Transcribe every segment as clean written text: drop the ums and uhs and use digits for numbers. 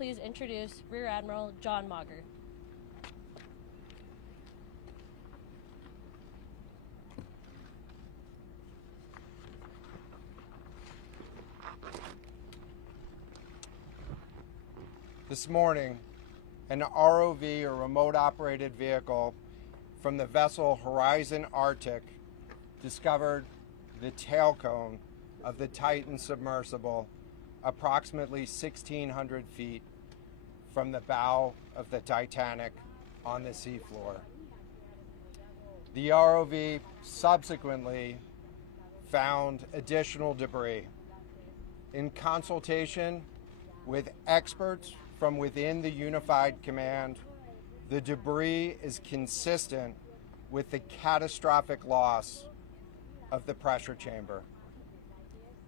Please introduce Rear Admiral John Mauger. This morning, an ROV, or remote operated vehicle, from the vessel Horizon Arctic discovered the tail cone of the Titan submersible approximately 1,600 feet from the bow of the Titanic on the seafloor. The ROV subsequently found additional debris. In consultation with experts from within the Unified Command, the debris is consistent with the catastrophic loss of the pressure chamber.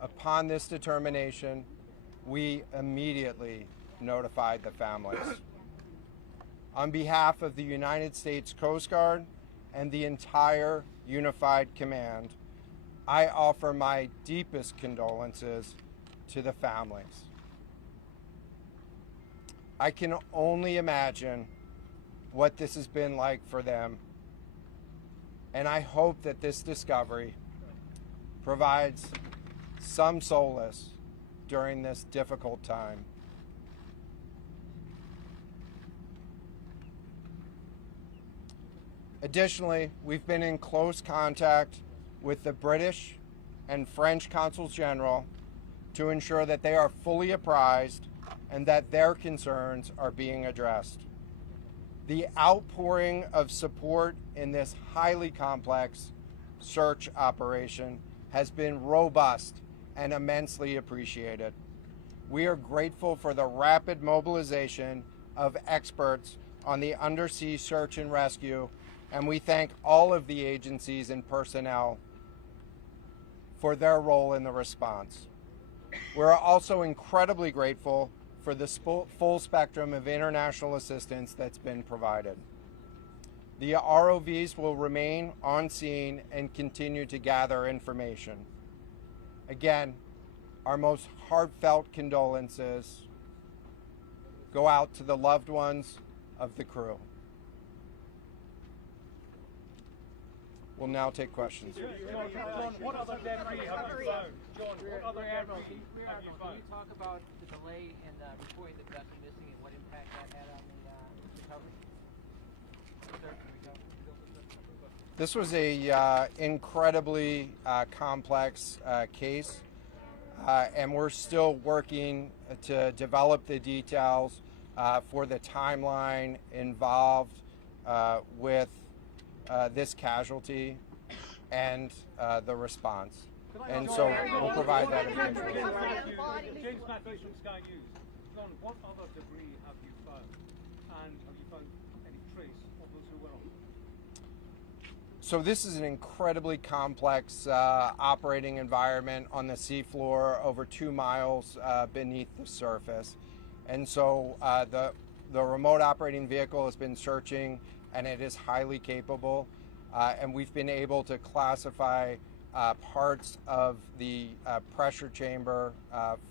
Upon this determination, we immediately notified the families. On behalf of the United States Coast Guard and the entire Unified Command, I offer my deepest condolences to the families. I can only imagine what this has been like for them, and I hope that this discovery provides some solace during this difficult time. Additionally, we've been in close contact with the British and French consuls general to ensure that they are fully apprised and that their concerns are being addressed. The outpouring of support in this highly complex search operation has been robust and immensely appreciated. We are grateful for the rapid mobilization of experts on the undersea search and rescue, and we thank all of the agencies and personnel for their role in the response. We're also incredibly grateful for the full spectrum of international assistance that's been provided. The ROVs will remain on scene and continue to gather information. Again, our most heartfelt condolences go out to the loved ones of the crew. We'll now take questions. John, what other debris have you found? John, what other debris have you found? Can you talk about the delay in reporting the vessel missing and what impact that had on the recovery? This was a incredibly complex case, and we're still working to develop the details for the timeline involved with this casualty and the response. And so we'll provide that information. James Matthews from Sky News. John, what other debris have you found? And have you found any trace of those who were on? So this is an incredibly complex operating environment on the seafloor, over 2 miles beneath the surface. And so the remote operating vehicle has been searching, and it is highly capable. And we've been able to classify parts of the pressure chamber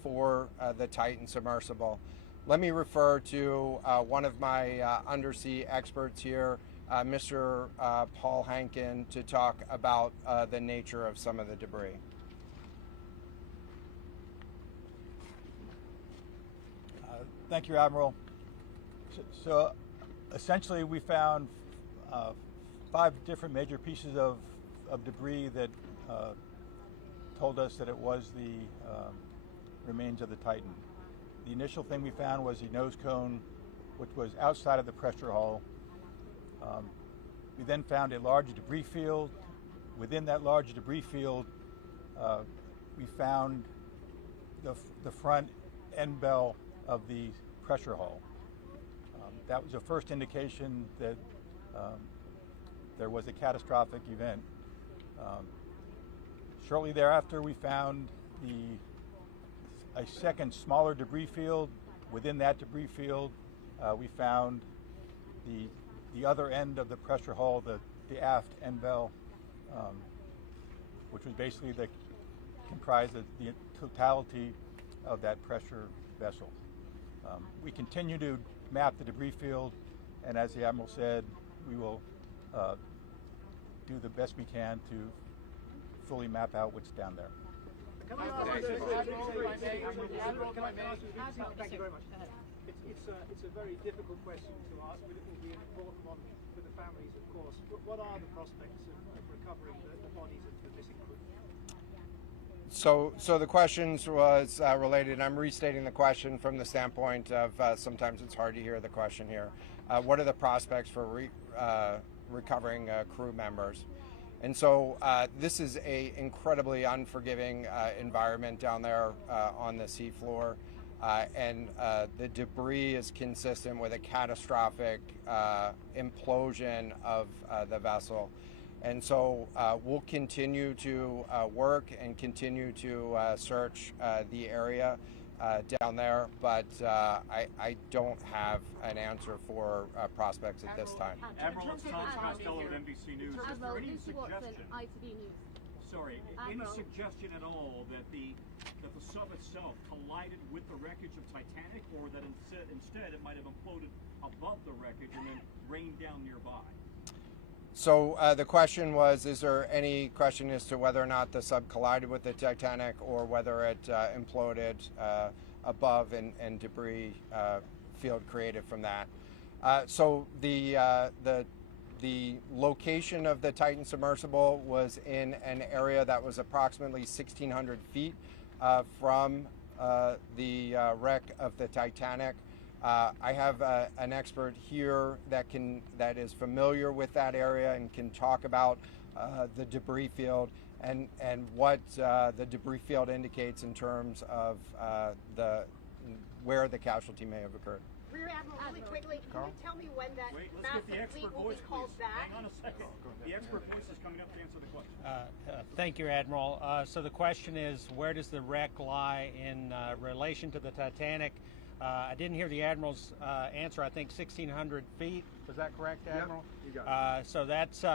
for the Titan submersible. Let me refer to one of my undersea experts here, Mr. Paul Hankin, to talk about the nature of some of the debris. Thank you, Admiral. So essentially, we found 5 different major pieces of debris that told us that it was the remains of the Titan. The initial thing we found was the nose cone, which was outside of the pressure hull. We then found a large debris field. Within that large debris field, we found the front end bell of the pressure hull. That was the first indication that there was a catastrophic event. Shortly thereafter, we found a second smaller debris field. Within that debris field, we found the other end of the pressure hull, the aft end bell, which was basically comprised of the totality of that pressure vessel. We continue to map the debris field, and as the Admiral said, we will do the best we can to fully map out what's down there. Thank you very much. It's a very difficult question to ask, but it will be an important one for the families, of course. What are the prospects of recovering the bodies of the missing crew? So the questions was related. I'm restating the question from the standpoint of sometimes it's hard to hear the question here. What are the prospects for recovering crew members? And so this is a incredibly unforgiving environment down there on the seafloor, and the debris is consistent with a catastrophic implosion of the vessel. And so we'll continue to work and continue to search the area down there, but I don't have an answer for prospects at this time. Admiral, it's Tom Costello at NBC News. Is there any suggestion? Sorry, any suggestion at all that the sub itself collided with the wreckage of Titanic, or that instead it might have imploded above the wreckage and then rained down nearby? So the question was, is there any question as to whether or not the sub collided with the Titanic or whether it imploded above and debris field created from that? So the location of the Titan submersible was in an area that was approximately 1,600 feet from the wreck of the Titanic. I have an expert here that is familiar with that area and can talk about the debris field and what the debris field indicates in terms of where the casualty may have occurred. Rear Admiral, really quickly, can you tell me when that massive fleet will be called back? Hang on a second. The expert voice is coming up to answer the question. Thank you, Admiral. So the question is, where does the wreck lie in relation to the Titanic? I didn't hear the Admiral's answer. I think 1,600 feet. Was that correct, Admiral? Yep, you got it. So that's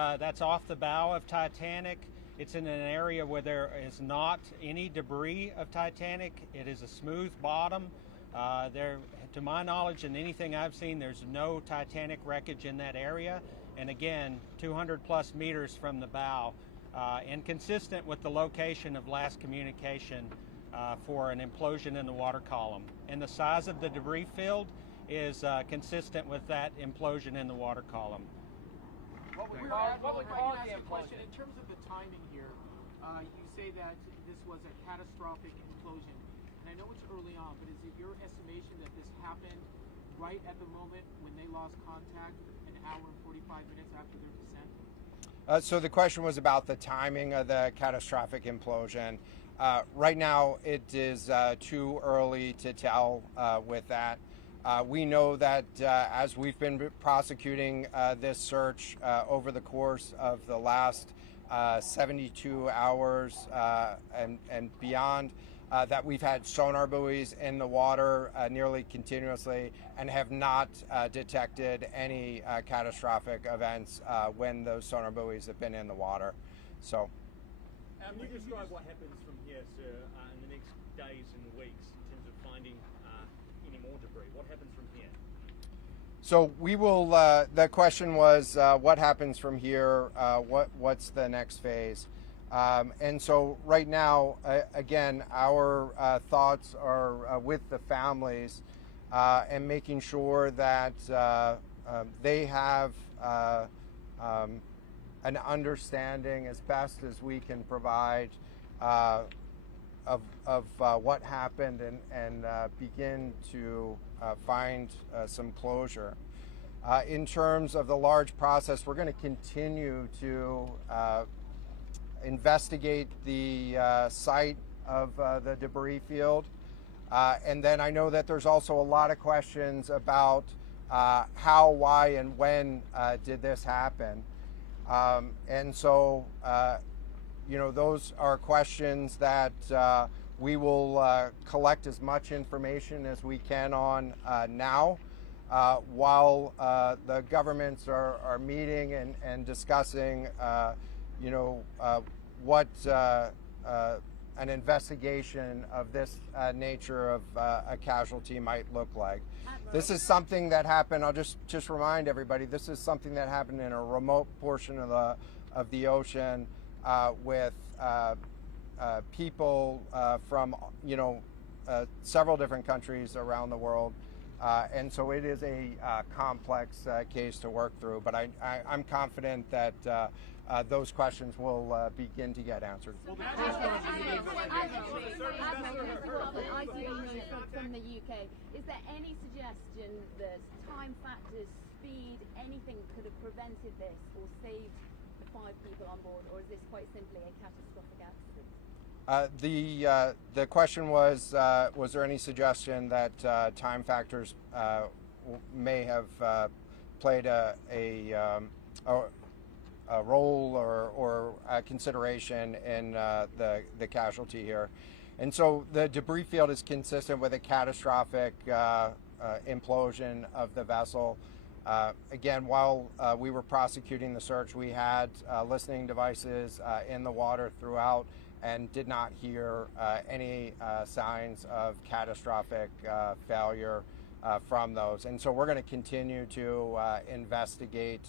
off the bow of Titanic. It's in an area where there is not any debris of Titanic. It is a smooth bottom. There, to my knowledge and anything I've seen, there's no Titanic wreckage in that area. And again, 200 plus meters from the bow, and consistent with the location of last communication for an implosion in the water column. And the size of the debris field is consistent with that implosion in the water column. What would cause the implosion? In terms of the timing here, you say that this was a catastrophic implosion. And I know it's early on, but is it your estimation that this happened right at the moment when they lost contact, an hour and 45 minutes after their descent? So the question was about the timing of the catastrophic implosion. Right now, it is too early to tell with that. We know that as we've been prosecuting this search over the course of the last 72 hours and beyond, that we've had sonar buoys in the water nearly continuously and have not detected any catastrophic events when those sonar buoys have been in the water. So. Can you describe what happens from here, sir, in the next days and weeks in terms of finding any more debris? What happens from here? So we will, the question was what happens from here, what's the next phase? And so right now, again, our thoughts are with the families and making sure that they have an understanding as best as we can provide of what happened and begin to find some closure. In terms of the large process, we're going to continue to investigate the site of the debris field. And then I know that there's also a lot of questions about how, why, and when did this happen. And so, you know, those are questions that we will collect as much information as we can on now, while the governments are meeting and discussing, you know, what an investigation of this nature of a casualty might look like. This is something that happened. I'll just remind everybody. This is something that happened in a remote portion of the ocean with people from several different countries around the world. And so it is a complex case to work through, but I'm confident that those questions will begin to get answered. From the UK, is there any suggestion that time factors, speed, anything could have prevented this or saved the 5 people on board, or is this quite simply a catastrophic accident? The question was there any suggestion that time factors may have played a role or a consideration in the casualty here? And so the debris field is consistent with a catastrophic implosion of the vessel. Again, while we were prosecuting the search, we had listening devices in the water throughout, and did not hear any signs of catastrophic failure from those. And so we're going to continue to investigate,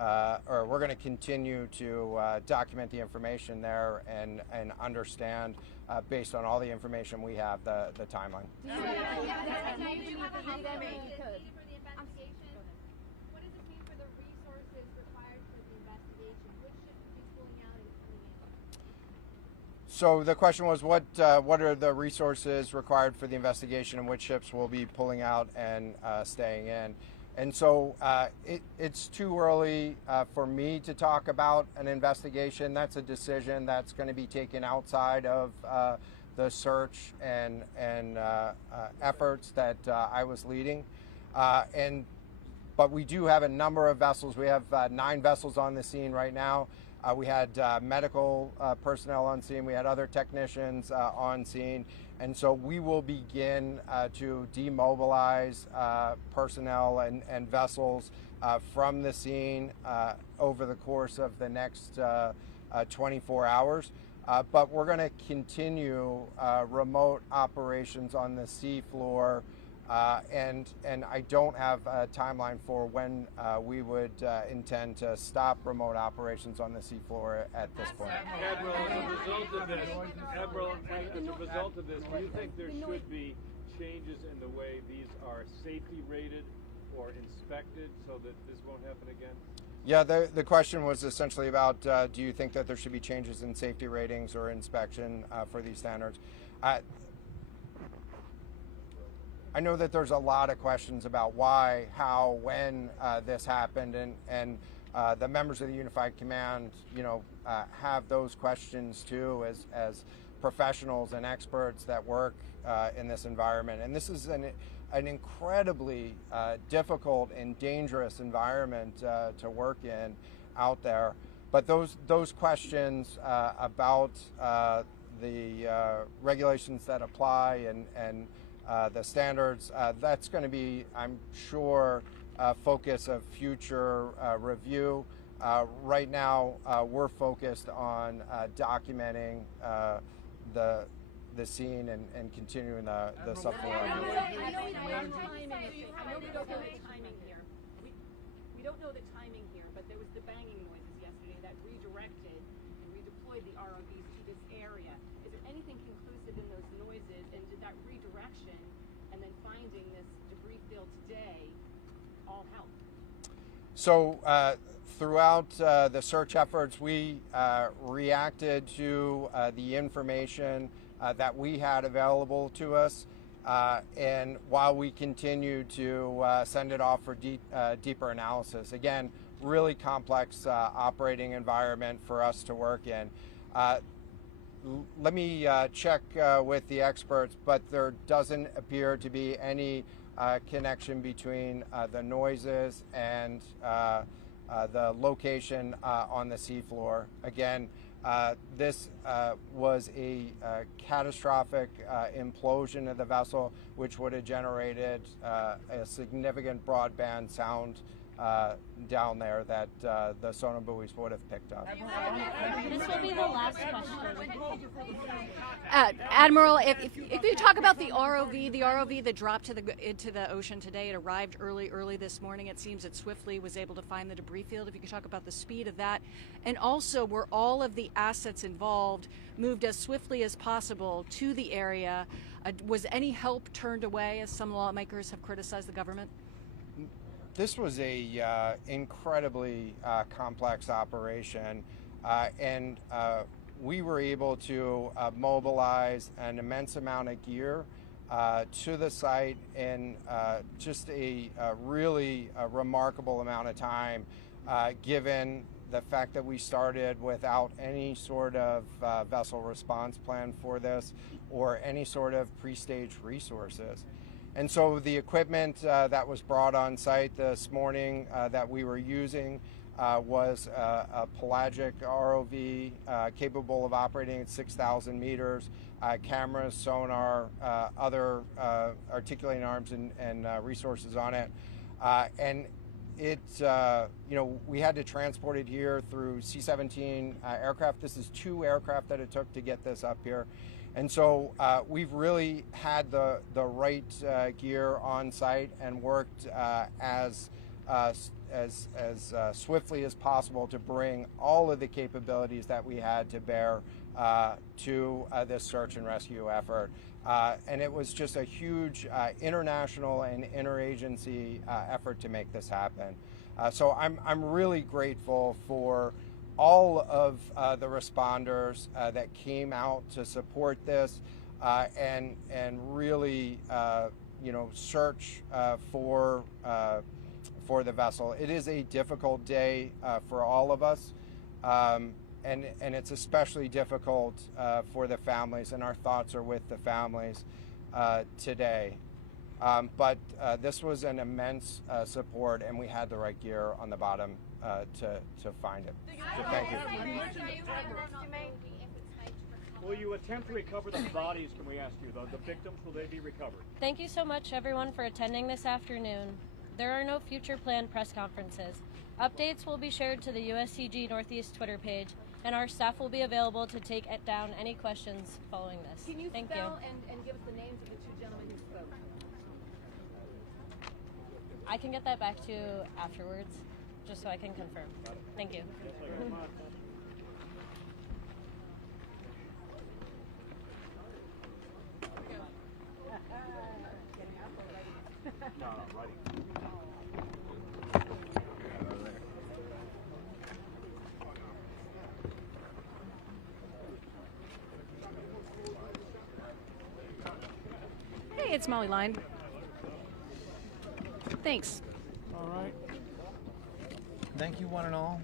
or we're going to continue to document the information there and understand, based on all the information we have, the timeline. So the question was, what are the resources required for the investigation, and which ships will be pulling out and staying in? And so it's too early for me to talk about an investigation. That's a decision that's going to be taken outside of the search and efforts that I was leading. But we do have a number of vessels. We have 9 vessels on the scene right now. We had medical personnel on scene. We had other technicians on scene. And so we will begin to demobilize personnel and vessels from the scene over the course of the next 24 hours. But we're going to continue remote operations on the sea floor. And I don't have a timeline for when we would intend to stop remote operations on the seafloor at this point. Admiral, as a result of this, do you think there should be changes in the way these are safety rated or inspected so that this won't happen again? Yeah, the question was essentially about do you think that there should be changes in safety ratings or inspection for these standards? I know that there's a lot of questions about why, how, when this happened, and the members of the Unified Command, have those questions too, as professionals and experts that work in this environment. And this is an incredibly difficult and dangerous environment to work in out there. But those questions about the regulations that apply and the standards, that's going to be, I'm sure, focus of future review. Right now, we're focused on documenting the scene and continuing the subfloor. I know we don't know the timing here. We don't know the timing here, but there was the banging noises yesterday that redirected and redeployed the ROVs to this area. Is there anything conclusive in those noises, and did that redirection and then finding this debris field today all help? So throughout the search efforts, we reacted to the information that we had available to us, and while we continue to send it off for deeper analysis. Again, really complex operating environment for us to work in. Let me check with the experts, but there doesn't appear to be any connection between the noises and the location on the seafloor. Again, this was a catastrophic implosion of the vessel, which would have generated a significant broadband sound down there that the sonar buoys would have picked up. This will be the last question. Admiral, if you talk about the ROV that dropped into the ocean today, it arrived early this morning. It seems it swiftly was able to find the debris field. If you could talk about the speed of that, and also were all of the assets involved moved as swiftly as possible to the area? Was any help turned away, as some lawmakers have criticized the government? This was a incredibly complex operation, and we were able to mobilize an immense amount of gear to the site in just a really remarkable amount of time, given the fact that we started without any sort of vessel response plan for this or any sort of pre-staged resources. And so the equipment that was brought on site this morning that we were using was a pelagic ROV capable of operating at 6,000 meters, cameras, sonar, other articulating arms and resources on it. And it, we had to transport it here through C-17 aircraft. This is 2 aircraft that it took to get this up here. And so we've really had the right gear on site and worked as swiftly as possible to bring all of the capabilities that we had to bear to this search and rescue effort. And it was just a huge international and interagency effort to make this happen. So I'm really grateful for all of the responders that came out to support this and really search for the vessel. It is a difficult day for all of us, and it's especially difficult for the families, and our thoughts are with the families today. But this was an immense support, and we had the right gear on the bottom to find it. So thank you. Will you attempt to recover the bodies, can we ask you? The victims, will they be recovered? Thank you so much, everyone, for attending this afternoon. There are no future planned press conferences. Updates will be shared to the USCG Northeast Twitter page, and our staff will be available to take down any questions following this. Can you Thank spell and give us the names of the 2 gentlemen who spoke? I can get that back to you afterwards, just so I can confirm. Thank you. Hey, it's Molly Line. Thanks. All right. Thank you, one and all.